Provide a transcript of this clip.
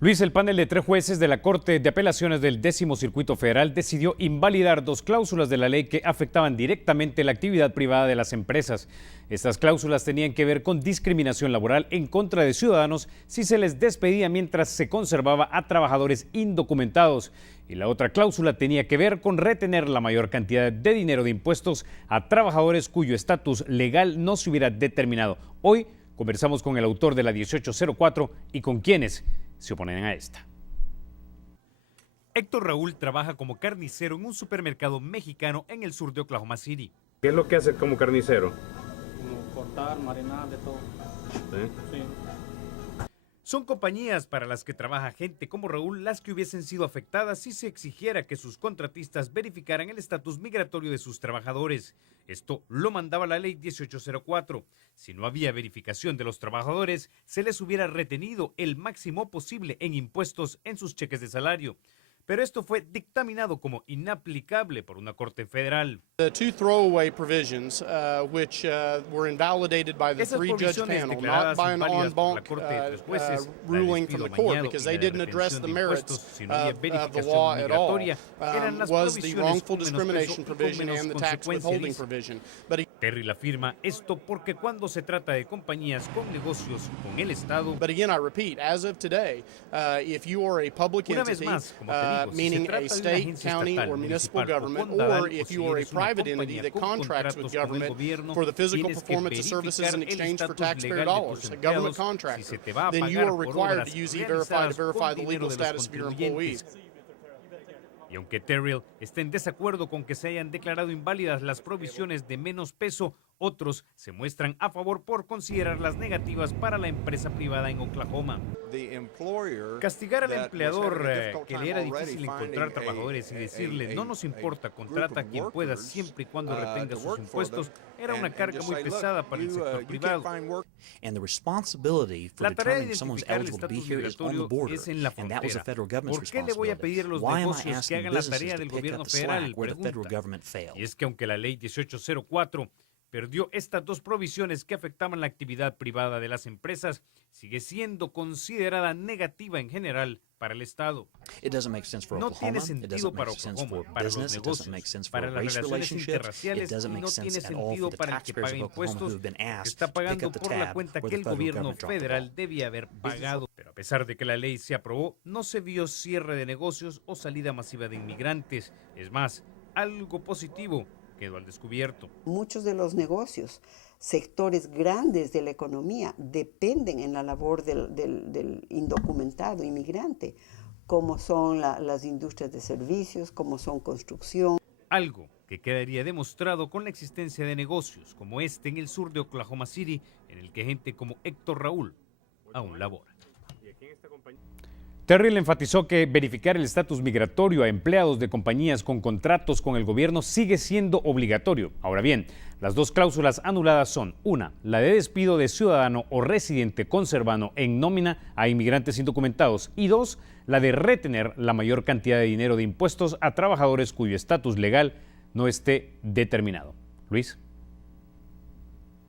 Luis, el panel de 3 jueces de la Corte de Apelaciones del 10º Circuito Federal decidió invalidar 2 cláusulas de la ley que afectaban directamente la actividad privada de las empresas. Estas cláusulas tenían que ver con discriminación laboral en contra de ciudadanos si se les despedía mientras se conservaba a trabajadores indocumentados. Y la otra cláusula tenía que ver con retener la mayor cantidad de dinero de impuestos a trabajadores cuyo estatus legal no se hubiera determinado. Hoy conversamos con el autor de la 1804 y con quienes se oponen a esta. Héctor Raúl trabaja como carnicero en un supermercado mexicano en el sur de Oklahoma City. ¿Qué es lo que hace como carnicero? Como cortar, marinar, de todo. ¿Sí? Sí. Son compañías para las que trabaja gente como Raúl las que hubiesen sido afectadas si se exigiera que sus contratistas verificaran el estatus migratorio de sus trabajadores. Esto lo mandaba la ley 1804. Si no había verificación de los trabajadores, se les hubiera retenido el máximo posible en impuestos en sus cheques de salario. Pero esto fue dictaminado como inaplicable por una corte federal. The two throwaway provisions, which were invalidated by the three-judge panel, not by an en banc ruling from the court, because they didn't address the merits of the law at all, was the wrongful discrimination provision and the tax withholding provision. Terry afirma esto porque cuando se trata de compañías con negocios con el Estado, But again, I repeat, as of today, if you are a public entity, meaning a state, county, or municipal government, or if you are a private entity that contracts with government for the physical performance of services in exchange for taxpayer dollars, a government contractor, then you are required to use E-Verify to verify the legal status of your employees. Y aunque Terrell esté en desacuerdo con que se hayan declarado inválidas las provisiones de menos peso, otros se muestran a favor por considerarlas negativas para la empresa privada en Oklahoma. Castigar al empleador que le era difícil encontrar trabajadores y decirle no nos importa, contrata a quien pueda siempre y cuando retenga sus impuestos, era una carga muy pesada para el sector privado. La tarea de identificar el estatus migratorio es en la frontera. ¿Por qué le voy a pedir a los negocios que hagan la tarea del gobierno federal? Pregunta. Y es que aunque la ley 1804 perdió estas 2 provisiones que afectaban la actividad privada de las empresas, sigue siendo considerada negativa en general para el Estado. No tiene sentido para Oklahoma, para los negocios, para las relaciones interraciales y no tiene sentido para el que paga impuestos, que está pagando por la cuenta que el gobierno federal debía haber pagado. Pero a pesar de que la ley se aprobó, no se vio cierre de negocios o salida masiva de inmigrantes. Es más, algo positivo quedó al descubierto. Muchos de los negocios, sectores grandes de la economía, dependen en la labor del indocumentado, inmigrante, como son las industrias de servicios, como son construcción. Algo que quedaría demostrado con la existencia de negocios como este en el sur de Oklahoma City, en el que gente como Héctor Raúl aún labora. Terrell enfatizó que verificar el estatus migratorio a empleados de compañías con contratos con el gobierno sigue siendo obligatorio. Ahora bien, las 2 cláusulas anuladas son: una, la de despido de ciudadano o residente conservado en nómina a inmigrantes indocumentados, y 2, la de retener la mayor cantidad de dinero de impuestos a trabajadores cuyo estatus legal no esté determinado. Luis.